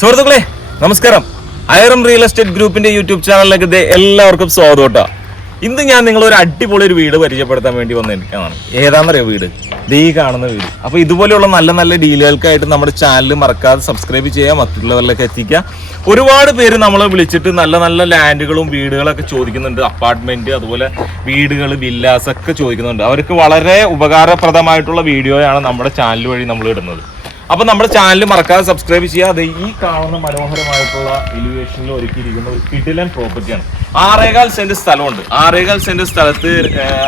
സുഹൃത്തുക്കളെ നമസ്കാരം. അയറം real estate ഗ്രൂപ്പിന്റെ യൂട്യൂബ് ചാനലിലേക്ക് എല്ലാവർക്കും സ്വാഗതം കേട്ടോ. ഇന്ന് ഞാൻ നിങ്ങൾ ഒരു അടിപൊളി ഒരു വീട് പരിചയപ്പെടുത്താൻ വേണ്ടി വന്നിരിക്കുകയാണ്. ഏതാണെന്നറിയോ വീട്? ദേ കാണുന്ന വീട്. അപ്പോൾ ഇതുപോലെയുള്ള നല്ല നല്ല ഡീലുകൾക്കായിട്ട് നമ്മുടെ ചാനൽ മറക്കാതെ സബ്സ്ക്രൈബ് ചെയ്യുക മറ്റുള്ളവരിലേക്ക് എത്തിക്കുക. ഒരുപാട് പേര് നമ്മളെ വിളിച്ചിട്ട് നല്ല നല്ല ലാൻഡുകളും വീടുകളൊക്കെ ചോദിക്കുന്നുണ്ട്. അപ്പാർട്ട്മെന്റ് അതുപോലെ വീടുകൾ വില്ലാസ് ഒക്കെ ചോദിക്കുന്നുണ്ട്. അവർക്ക് വളരെ ഉപകാരപ്രദമായിട്ടുള്ള വീഡിയോയാണ് നമ്മുടെ ചാനൽ വഴി നമ്മൾ ഇടുന്നത്. അപ്പൊ നമ്മുടെ ചാനൽ മറക്കാതെ സബ്സ്ക്രൈബ് ചെയ്യുക. അത് ഈ കാണുന്ന മനോഹരമായിട്ടുള്ള എലിവേഷനിൽ ഒരുക്കിയിരിക്കുന്ന ഒരു കിഡിലൻ പ്രോപ്പർട്ടിയാണ് ആറേകാൽ സെന്റ് സ്ഥലമുണ്ട്. ആറേകാൽ സെന്റ് സ്ഥലത്ത്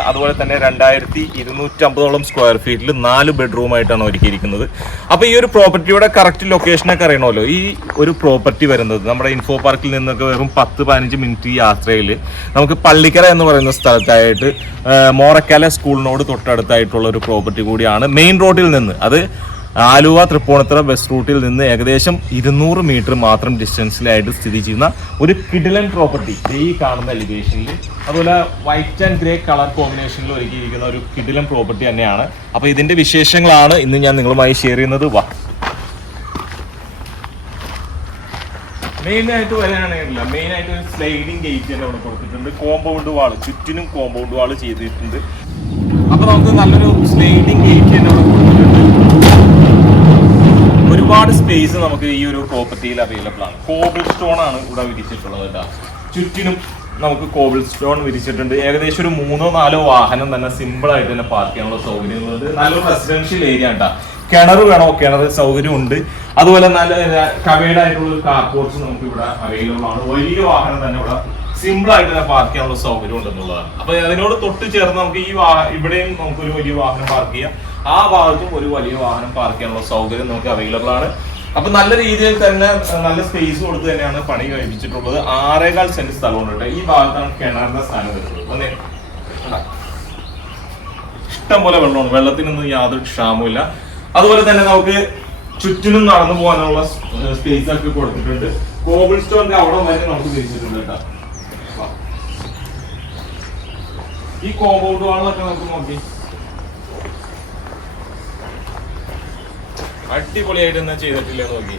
അതുപോലെ തന്നെ രണ്ടായിരത്തി ഇരുന്നൂറ്റി അമ്പതോളം സ്ക്വയർ ഫീറ്റിൽ നാല് ബെഡ്റൂം ആയിട്ടാണ് ഒരുക്കിയിരിക്കുന്നത്. അപ്പൊ ഈ ഒരു പ്രോപ്പർട്ടിയുടെ കറക്റ്റ് ലൊക്കേഷനൊക്കെ അറിയണമല്ലോ. ഈ ഒരു പ്രോപ്പർട്ടി വരുന്നത് നമ്മുടെ ഇൻഫോ പാർക്കിൽ നിന്നൊക്കെ വെറും പത്ത് പതിനഞ്ച് മിനിറ്റ് യാത്രയിൽ നമുക്ക് പള്ളിക്കര എന്ന് പറയുന്ന സ്ഥലത്തായിട്ട് മോറക്കാല സ്കൂളിനോട് തൊട്ടടുത്തായിട്ടുള്ള ഒരു പ്രോപ്പർട്ടി കൂടിയാണ്. മെയിൻ റോഡിൽ നിന്ന്. അത് ആലുവ തൃപ്പൂണിത്തുറ ബസ് റൂട്ടിൽ നിന്ന് ഏകദേശം ഇരുന്നൂറ് മീറ്റർ മാത്രം ഡിസ്റ്റൻസിലായിട്ട് സ്ഥിതി ചെയ്യുന്ന ഒരു കിഡിലൻ പ്രോപ്പർട്ടി ഈ കാണുന്ന എലിവേഷനിൽ അതുപോലെ വൈറ്റ് ആൻഡ് ഗ്രേ കളർ കോമ്പിനേഷനിൽ ഒരുക്കിയിരിക്കുന്ന ഒരു കിഡിലൻ പ്രോപ്പർട്ടി തന്നെയാണ്. അപ്പോൾ ഇതിന്റെ വിശേഷങ്ങളാണ് ഇന്ന് ഞാൻ നിങ്ങളുമായി ഷെയർ ചെയ്യുന്നത്. വാ. മെയിനായിട്ട് മെയിൻ ആയിട്ട് ഒരു സ്ലൈഡിങ് ഗേറ്റ് തന്നെ അവിടെ കൊടുത്തിട്ടുണ്ട്. കോമ്പൗണ്ട് വാൾ ചുറ്റിനും കോമ്പൗണ്ട് വാൾ ചെയ്തിട്ടുണ്ട്. അപ്പൊ നമുക്ക് നല്ലൊരു സ്ലൈഡിങ് ഗേറ്റ് തന്നെ അവിടെ ഒരുപാട് സ്പേസ് നമുക്ക് ഈ ഒരു പ്രോപ്പർട്ടിയിൽ അവൈലബിൾ ആണ്. കോബിൾ സ്റ്റോൺ ആണ് ഇവിടെ വിരിച്ചിട്ടുള്ളത് കേട്ടോ. ചുറ്റിനും നമുക്ക് കോബിൾ സ്റ്റോൺ വിരിച്ചിട്ടുണ്ട്. ഏകദേശം ഒരു മൂന്നോ നാലോ വാഹനം തന്നെ സിമ്പിൾ ആയിട്ട് തന്നെ പാർക്ക് ചെയ്യാനുള്ള സൗകര്യങ്ങളുണ്ട് നല്ലൊരു റെസിഡൻഷ്യൽ ഏരിയ ഉണ്ടാ കിണർ വേണോ? കിണർ സൗകര്യം ഉണ്ട്. അതുപോലെ നല്ല കവേഡ് ആയിട്ടുള്ള ഒരു കാർ പോർട്സ് നമുക്ക് ഇവിടെ അവൈലബിൾ ആണ്. വലിയ വാഹനം തന്നെ ഇവിടെ സിമ്പിൾ ആയിട്ട് തന്നെ പാർക്ക് ചെയ്യാനുള്ള സൗകര്യം ഉണ്ടെന്നുള്ളതാണ്. അപ്പൊ അതിനോട് തൊട്ട് ചേർന്ന് നമുക്ക് ഈ വാ- ഇവിടെയും നമുക്ക് ഒരു വലിയ വാഹനം പാർക്ക് ചെയ്യാം. ആ ഭാഗത്തും ഒരു വലിയ വാഹനം പാർക്ക് ചെയ്യാനുള്ള സൗകര്യം നമുക്ക് അവൈലബിൾ ആണ്. അപ്പൊ നല്ല രീതിയിൽ തന്നെ നല്ല സ്പേസ് കൊടുത്ത് തന്നെയാണ് പണി കഴിപ്പിച്ചിട്ടുള്ളത്. ആറേകാൽ സെന്റ് സ്ഥലമുണ്ട് കേട്ടോ. ഈ ഭാഗത്താണ് കിണറിന്റെ സ്ഥാനം വരുന്നത്? ഇഷ്ടം പോലെ വെള്ളമാണ്. വെള്ളത്തിനൊന്നും യാതൊരു ക്ഷാമമില്ല അതുപോലെ തന്നെ നമുക്ക് ചുറ്റിനും നടന്നു പോകാനുള്ള സ്പേസ് ഒക്കെ കൊടുത്തിട്ടുണ്ട്. കോബിൾ സ്റ്റോണിന്റെ അവിടെ വരെ നമുക്ക് തിരിച്ചിട്ടുണ്ട് കേട്ടോ. ഈ കോമ്പൗണ്ട് വാളൊക്കെ നമുക്ക് നോക്കി. അടിപൊളിയായിട്ട് തന്നെ ചെയ്തിട്ടില്ല നോക്കി.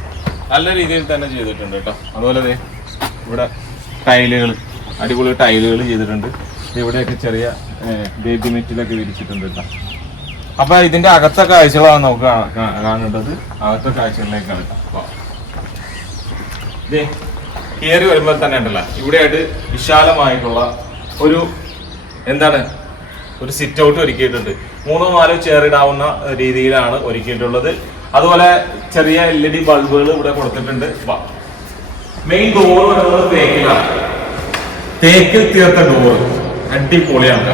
നല്ല രീതിയിൽ തന്നെ ചെയ്തിട്ടുണ്ട് കേട്ടോ. അതുപോലെ അതെ ഇവിടെ ടൈലുകൾ അടിപൊളി ടൈലുകൾ ചെയ്തിട്ടുണ്ട്. ഇവിടെയൊക്കെ ചെറിയ ബേബി മെറ്റിലൊക്കെ വിരിച്ചിട്ടുണ്ട് കേട്ടോ. അപ്പൊ ഇതിന്റെ അകത്തെ കാഴ്ചകളാണ് നമുക്ക് കാണേണ്ടത്. അകത്തെ കാഴ്ചകളിലേക്കാണ് കേട്ടോ. കയറി വരുമ്പോൾ തന്നെ ഉണ്ടല്ലോ. ഇവിടെയായിട്ട് വിശാലമായിട്ടുള്ള ഒരു എന്താണ് ഒരു സിറ്റ് ഔട്ട് ഒരുക്കിയിട്ടുണ്ട്. മൂന്നോ നാലോ ചെയർ ഇടാവുന്ന രീതിയിലാണ് ഒരുക്കിയിട്ടുള്ളത്. അതുപോലെ ചെറിയ എൽ ഇ ഡി ബൾബുകൾ ഇവിടെ കൊടുത്തിട്ടുണ്ട് മെയിൻ ഡോർ വരുന്നത് തേക്കിലാണ്. തേക്കിൽ തീർത്ത ഡോർ അടിപൊളിയാണ്.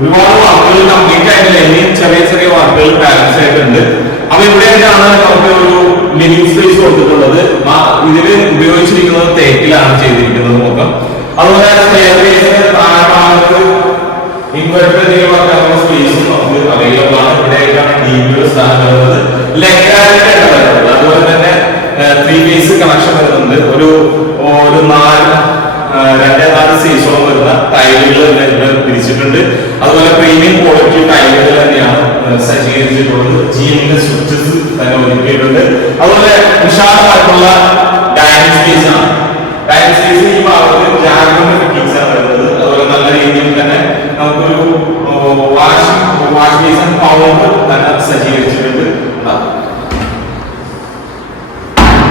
ഒരുപാട് വർക്കുകൾ കംപ്ലീറ്റ് ആയിട്ടില്ല. ഇനിയും ചെറിയ ചെറിയ വർക്കുകൾ ബാലൻസ് ആയിട്ടുണ്ട്. അപ്പൊ ഇവിടെയായിട്ടാണ് നമുക്ക് ഒരു ലിവിംഗ് സ്പേസ് കൊടുത്തിട്ടുള്ളത്. ഇതിൽ ഉപയോഗിച്ചിരിക്കുന്നത് തേക്കിലാണ് ചെയ്തിരിക്കുന്നത് മൊത്തം. അതുപോലെ താഴെ ഇൻവെർട്ടർ സ്പേസും ടൈലുകൾ തിരിച്ചിട്ടുണ്ട് അതുപോലെ പ്രീമിയം ക്വാളിറ്റി ടൈലുകൾ തന്നെയാണ് സജ്ജീകരിച്ചിട്ടുള്ളത്. ജി എമ്മിന്റെ സ്വിച്ചസ് തന്നെ ഒരുക്കിയിട്ടുണ്ട്. അതുപോലെ വിശാലമായിട്ടുള്ള ഡൈനിങ് സ്പേസ് ആണ്. ഡൈനിങ് സ്പേസ് ഈ ഭാഗത്ത് ഫിറ്റിംഗ്സ് ആണ് വരുന്നത്. അതുപോലെ നല്ല രീതിയിൽ തന്നെ നമുക്കൊരു വാഷിംഗ് വാഷ് കൗണ്ടർ തന്നെ സജ്ജീകരിച്ചിട്ടുണ്ട് ഉണ്ടാകും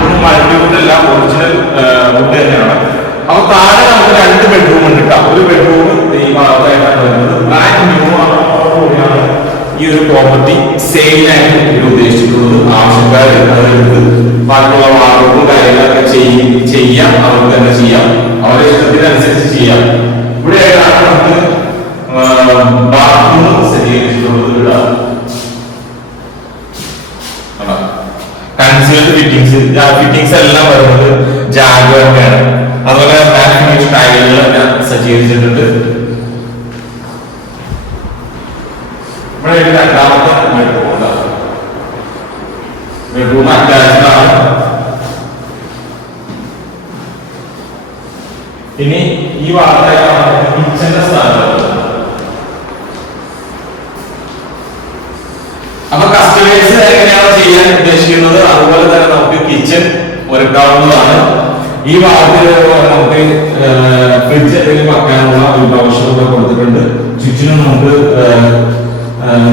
ഒരു മൾട്ടിവുഡ് അല്ല ഒറിജിനൽ വുഡ് തന്നെയാണ് അപ്പൊ താഴെ നമുക്ക് രണ്ട് ബെഡ്റൂം ഉണ്ട് കേട്ടോ ഒരു ബെഡ്റൂം ഈ ഭാഗത്തായിട്ടാണ് വരുന്നത് ബ്ലാക്ക് ന്യൂ കൂടിയാണ് ഈ ഒരു പ്രോപ്പർട്ടി സെയിലായിട്ട് ഇവിടെ ഉദ്ദേശിച്ചിട്ടുള്ളത് ആവശ്യക്കാർ എടുത്ത് ബാക്കിയുള്ള വാർഡും കാര്യങ്ങളൊക്കെ ചെയ്യും ചെയ്യാം. അവർക്ക് തന്നെ ചെയ്യാം. അവരുടെ ഇഷ്ടത്തിനനുസരിച്ച് ചെയ്യാം. ഇവിടെയായിട്ടാണ് നമുക്ക് ബാത്റൂം സജ്ജീകരിച്ചിട്ടുള്ളത് ഇവിടെ കൺസ്യൂമർ ഫിറ്റിംഗ്സ് എല്ലാം വരുന്നത് ജാഗോയാണ് അതുപോലെ ഫിനിഷ് ടൈലുകൾ ഞാൻ സജ്ജീകരിച്ചിട്ടുണ്ട്. ഇവിടെ ഇനി ഈ വാർത്തയാണ്. അപ്പൊ കസ്റ്റമേഴ്സ് എങ്ങനെയാണ് ചെയ്യാൻ ഉദ്ദേശിക്കുന്നത്? അതുപോലെ തന്നെ നമുക്ക് കിച്ചൺ ഒരുക്കാവുന്നതാണ് ഈ ഭാഗത്ത് നമുക്ക് ഫ്രിഡ്ജ് എന്തെങ്കിലും വെക്കാനുള്ള ഒരു ഇവിടെ കൊടുത്തിട്ടുണ്ട്. ചുറ്റിനും നമുക്ക്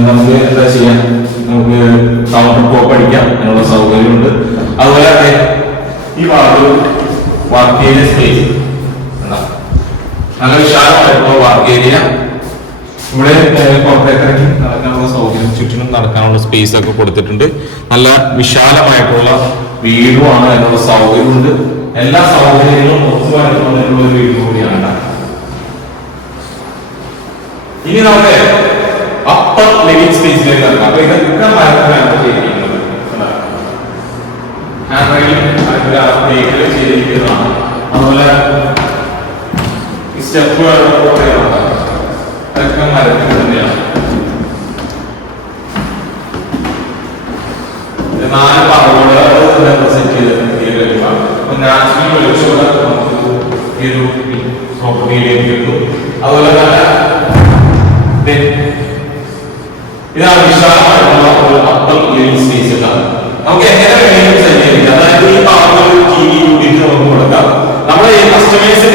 നമുക്ക് എന്താ ചെയ്യാം? നമുക്ക് കൗണ്ടർ ടോപ്പ് അടിക്കാം അതിനുള്ള സൗകര്യമുണ്ട്. അതുപോലെ തന്നെ ഈ വാർത്തയിൽ വർക്ക് ഏരിയ സ്പേസ് നല്ല വിശാലമായിട്ടുള്ള വർക്ക് ഏരിയ ഇവിടെ നടക്കാനുള്ള സൗകര്യം ചുറ്റിനും നടക്കാനുള്ള സ്പേസ് ഒക്കെ കൊടുത്തിട്ടുണ്ട്. നല്ല വിശാലമായിട്ടുള്ള വീടുമാണ് അതിനുള്ള സൗകര്യമുണ്ട്. എല്ലാ സൗകര്യങ്ങളും ഒത്തുവരുന്നതിനുള്ള ഒരു കൂടിയാണ് ഇനി നമുക്ക് അപ്പർ ലിവിംഗ് സ്പേസിലേക്ക് അപ്പൊ ഇത് തേക്കിൽ ചെയ്തിരിക്കുന്നതാണ്. അതുപോലെ സ്റ്റെപ്പ് അതൊക്കെ മരത്തിൽ തന്നെയാണ് ഇത് നാല് പറവുകൾ സെറ്റ് ചെയ്തിട്ടുണ്ട് അപ്പൊ നാച്ചുറൽ വെളിച്ചോടെ നമുക്ക് ഈ ഒരു പ്രോപ്പർട്ടിയിലേക്ക് കിട്ടും അതുപോലെ തന്നെ ഇതാണ് വിശാലമായിട്ടുള്ള ഒരു അപ്പർ ലിവിംഗ് സ്പേസ് ഇതാണ് നമുക്ക് എങ്ങനെ വേണമെങ്കിലും സഞ്ചരിക്കാം. അതായത് ഈ ഭാഗങ്ങൾ ടി വി യൂണിറ്റ് നമുക്ക് കൊടുക്കാം. നമ്മുടെ ഈ കസ്റ്റമേഴ്സിന്റെ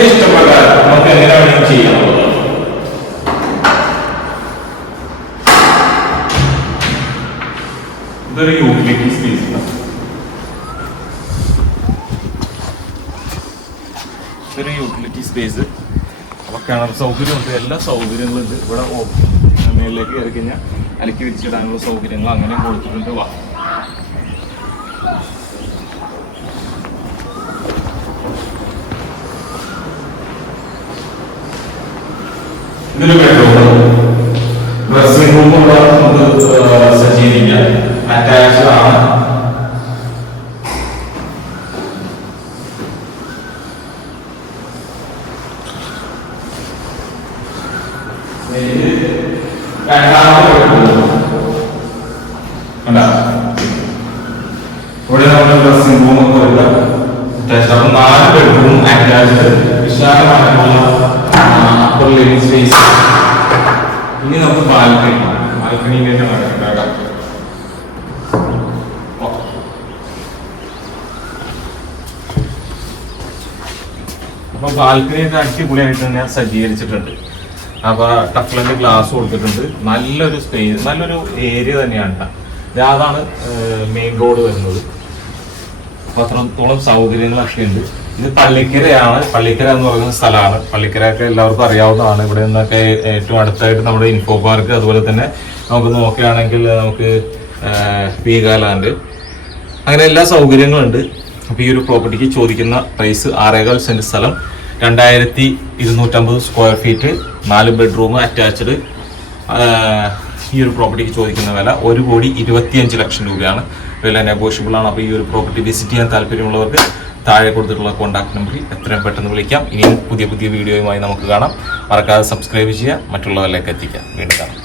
അപ്പോൾ കിണർ സൗകര്യമുണ്ട് എല്ലാ സൗകര്യങ്ങളും ഉണ്ട്. ഇവിടെ മേളിലേക്ക് കയറി കഴിഞ്ഞാൽ അലക്കി വിരിച്ചിടാനുള്ള സൗകര്യങ്ങൾ അങ്ങനെ കൊടുത്തിട്ടുണ്ട്. വാ. ഡ്രസ്സിംഗ് റൂമുള്ള നമുക്ക് സജ്ജീകരിക്കാം. അറ്റാച്ച്ഡ് ആണ്. ഇത് രണ്ടാമത്തെ ബെഡ്റൂം കണ്ടോ? ഇവിടെ നമ്മുടെ ഡ്രസ്സിംഗ് റൂം ഒക്കെ വരുന്ന അറ്റാച്ച്ഡ് നാല് ബെഡ്റൂം അറ്റാച്ച്ഡ് വിശാലമായിട്ടുള്ള അപ്പർ ലിവിംഗ് സ്പേസ് ഇനി അടിപൊളിയായിട്ട് തന്നെ സജ്ജീകരിച്ചിട്ടുണ്ട്. അപ്പൊ ടഫ്ലന്റെ ഗ്ലാസ് കൊടുത്തിട്ടുണ്ട്. നല്ലൊരു സ്പേസ് നല്ലൊരു ഏരിയ തന്നെയാണ് അതാണ് മെയിൻ റോഡ് വരുന്നത്. അപ്പോൾ അത്രത്തോളം സൗകര്യങ്ങളൊക്കെ ഉണ്ട്. ഇത് പള്ളിക്കരയാണ്. പള്ളിക്കര എന്ന് പറയുന്ന സ്ഥലമാണ്. പള്ളിക്കരയൊക്കെ എല്ലാവർക്കും അറിയാവുന്നതാണ്. ഇവിടെ നിന്നൊക്കെ ഏറ്റവും അടുത്തായിട്ട് നമ്മുടെ ഇൻഫോ പാർക്ക് അതുപോലെ തന്നെ നമുക്ക് നോക്കുകയാണെങ്കിൽ നമുക്ക് വീഗാലാൻഡ് അങ്ങനെ എല്ലാ സൗകര്യങ്ങളും ഉണ്ട് അപ്പോൾ ഈ ഒരു പ്രോപ്പർട്ടിക്ക് ചോദിക്കുന്ന പ്രൈസ് ആറേകാൽ സെന്റ് സ്ഥലം. രണ്ടായിരത്തി ഇരുന്നൂറ്റമ്പത് സ്ക്വയർ ഫീറ്റ് നാല് ബെഡ്റൂം അറ്റാച്ച്ഡ് ഈ ഒരു പ്രോപ്പർട്ടിക്ക് ചോദിക്കുന്ന വില ഒരു കോടി ഇരുപത്തിയഞ്ച് ലക്ഷം രൂപയാണ്. വില നെഗോഷ്യബിൾ ആണ്. അപ്പോൾ ഈ ഒരു പ്രോപ്പർട്ടി വിസിറ്റ് ചെയ്യാൻ താല്പര്യമുള്ളവർക്ക് താഴെ കൊടുത്തിട്ടുള്ള കോൺടാക്ട് നമ്പറിൽ എത്രയും പെട്ടെന്ന് വിളിക്കാം. ഇനിയും പുതിയ പുതിയ വീഡിയോയുമായി നമുക്ക് കാണാം. മറക്കാതെ സബ്സ്ക്രൈബ് ചെയ്യുക. മറ്റുള്ളവരിലേക്ക് എത്തിക്കാം. വീണ്ടും കാണാം.